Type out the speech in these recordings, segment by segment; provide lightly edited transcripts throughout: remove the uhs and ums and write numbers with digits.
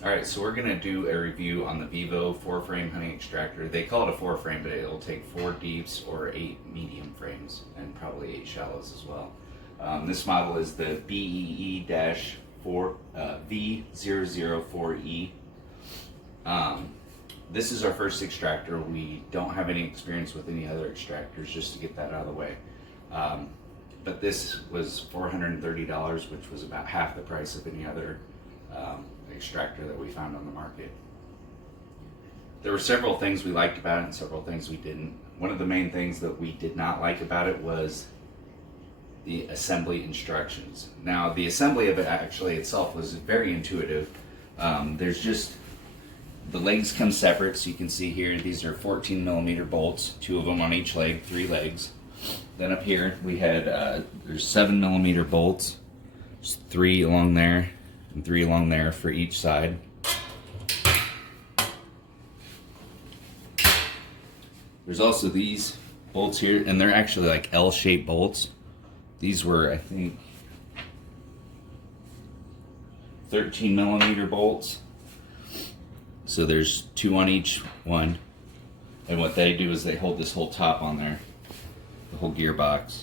Alright, so we're going to do a review on the Vivo 4-frame honey extractor. They call it a 4-frame, but it'll take 4 deeps or 8 medium frames, and probably 8 shallows as well. This model is the BEE-V004E. This is our first extractor. We don't have any experience with any other extractors, just to get that out of the way. But this was $430, which was about half the price of any other extractor that we found on the market. There were several things we liked about it and several things we didn't. One of the main things that we did not like about it was the assembly instructions. Now, the assembly of it actually itself was very intuitive. There's just, the legs come separate, so you can see here, these are 14mm bolts, 2 of them on each leg, 3 legs. Then up here, we had, there's 7mm bolts, just 3 along there, and 3 along there for each side. There's also these bolts here, and they're actually like L-shaped bolts. These were, I think, 13mm bolts. So there's 2 on each one. And what they do is they hold this whole top on there, the whole gearbox.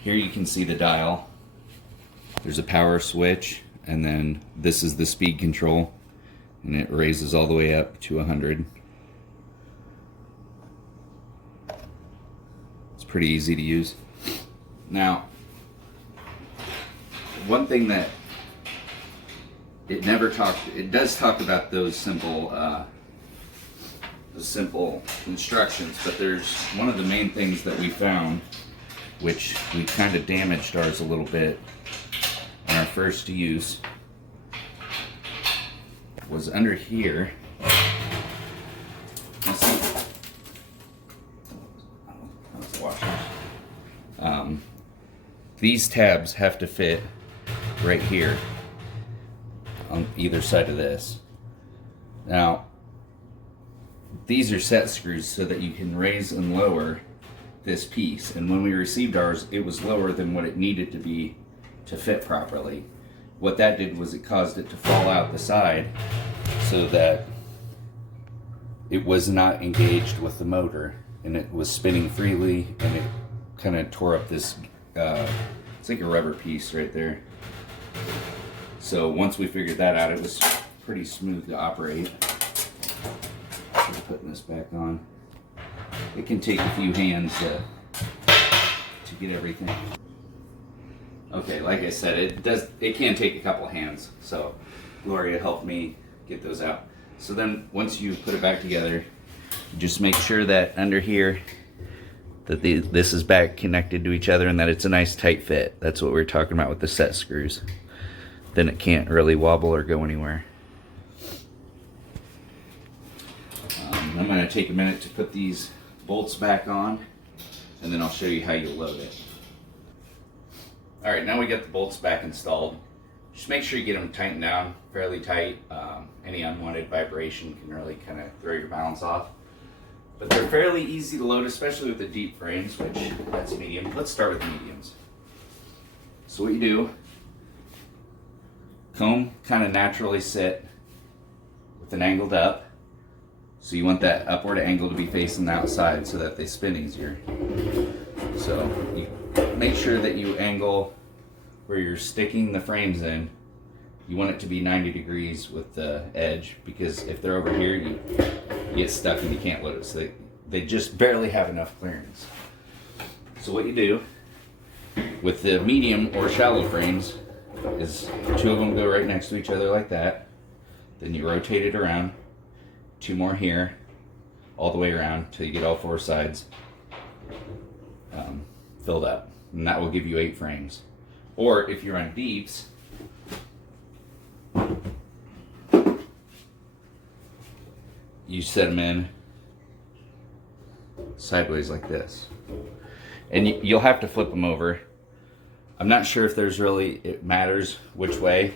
Here you can see the dial. There's a power switch, and then this is the speed control, and it raises all the way up to 100. It's pretty easy to use. Now, one thing that it does talk about those simple instructions, but there's one of the main things that we found, which we kind of damaged ours a little bit on our first use, was under here. Let's see. These tabs have to fit right here on either side of this. Now, these are set screws so that you can raise and lower this piece, and when we received ours, it was lower than what it needed to be to fit properly. What that did was it caused it to fall out the side so that it was not engaged with the motor, and it was spinning freely, and it kind of tore up this it's like a rubber piece right there. So once we figured that out, it was pretty smooth to operate. Putting this back on, it can take a few hands to get everything. Okay, like I said, it can take a couple hands, so Gloria helped me get those out. So then once you put it back together, just make sure that under here that this is back connected to each other and that it's a nice tight fit. That's what we're talking about with the set screws. Then it can't really wobble or go anywhere. I'm going to take a minute to put these bolts back on, and then I'll show you how you load it. Alright, now we got the bolts back installed. Just make sure you get them tightened down fairly tight. Any unwanted vibration can really kind of throw your balance off. But they're fairly easy to load, especially with the deep frames, which that's medium. Let's start with the mediums. So what you do, comb kind of naturally sit with an angled up. So you want that upward angle to be facing the outside so that they spin easier. So you make sure that you angle where you're sticking the frames in. You want it to be 90 degrees with the edge, because if they're over here, you get stuck and you can't load it. So they just barely have enough clearance. So what you do with the medium or shallow frames is 2 of them go right next to each other like that. Then you rotate it around. 2 more here, all the way around till you get all 4 sides filled up, and that will give you 8 frames. Or if you're on deeps, you set them in sideways like this, and you'll have to flip them over. I'm not sure if it matters which way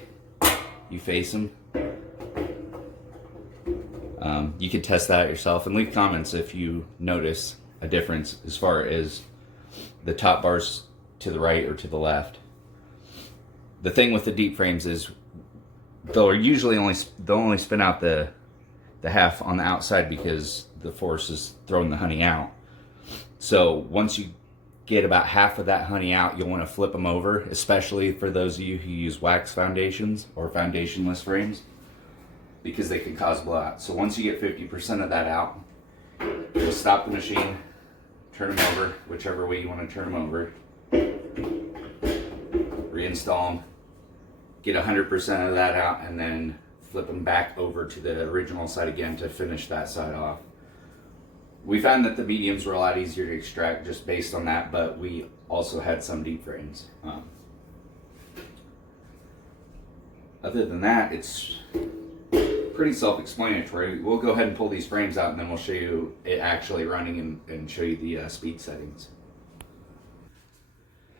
you face them. You can test that out yourself and leave comments if you notice a difference as far as the top bars to the right or to the left. The thing with the deep frames is they'll only spin out the half on the outside because the force is throwing the honey out. So once you get about half of that honey out, you'll want to flip them over, especially for those of you who use wax foundations or foundationless frames, because they can cause blowout. So once you get 50% of that out, you'll stop the machine, turn them over, whichever way you want to turn them over, reinstall them, get 100% of that out, and then flip them back over to the original side again to finish that side off. We found that the mediums were a lot easier to extract just based on that, but we also had some deep frames. Other than that, it's pretty self-explanatory. We'll go ahead and pull these frames out, and then we'll show you it actually running and show you the speed settings.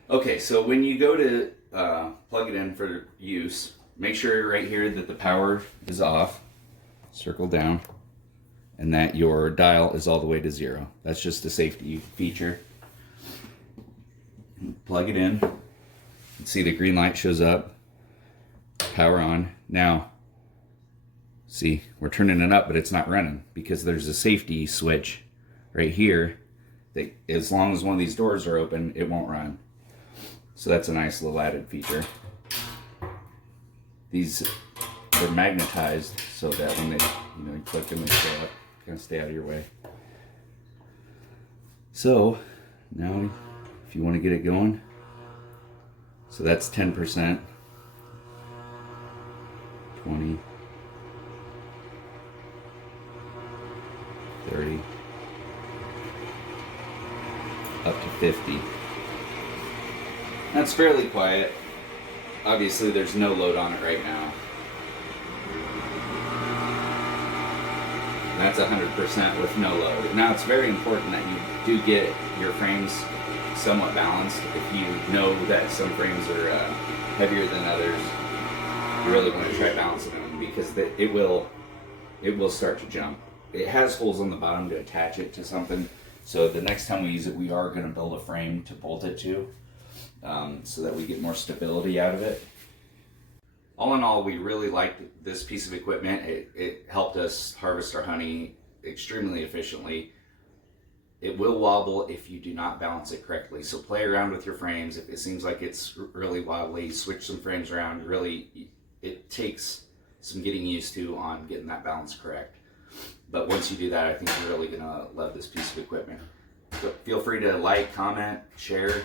Okay, so when you go to plug it in for use, make sure right here that the power is off, circle down, and that your dial is all the way to 0. That's just a safety feature. Plug it in, see the green light shows up, power on. Now, see, we're turning it up, but it's not running because there's a safety switch right here that as long as one of these doors are open, it won't run. So that's a nice little added feature. These are magnetized so that when they, you click them, they stay up, kind of stay out of your way. So now, if you want to get it going, so that's 10%, 20, 30, up to 50. That's fairly quiet. Obviously there's no load on it right now. That's 100% with no load. Now it's very important that you do get your frames somewhat balanced. If you know that some frames are heavier than others, you really want to try balancing them because it will start to jump. It has holes on the bottom to attach it to something, so the next time we use it, we are going to build a frame to bolt it to, so that we get more stability out of it. All in all, we really liked this piece of equipment. It helped us harvest our honey extremely efficiently. It will wobble if you do not balance it correctly, so play around with your frames. If it seems like it's really wobbly, switch some frames around. Really, it takes some getting used to on getting that balance correct. But once you do that, I think you're really gonna love this piece of equipment. So feel free to like, comment, share,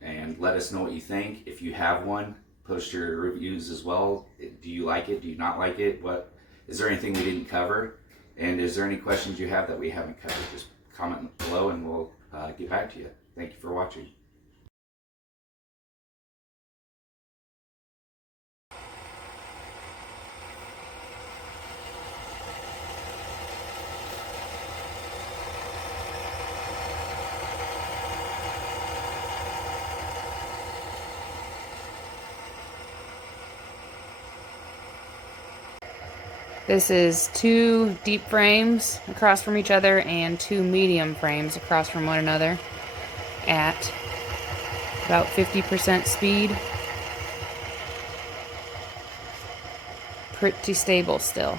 and let us know what you think. If you have one, post your reviews as well. Do you like it? Do you not like it? Is there anything we didn't cover? And is there any questions you have that we haven't covered? Just comment below and we'll get back to you. Thank you for watching. This is 2 deep frames across from each other and 2 medium frames across from one another at about 50% speed. Pretty stable still.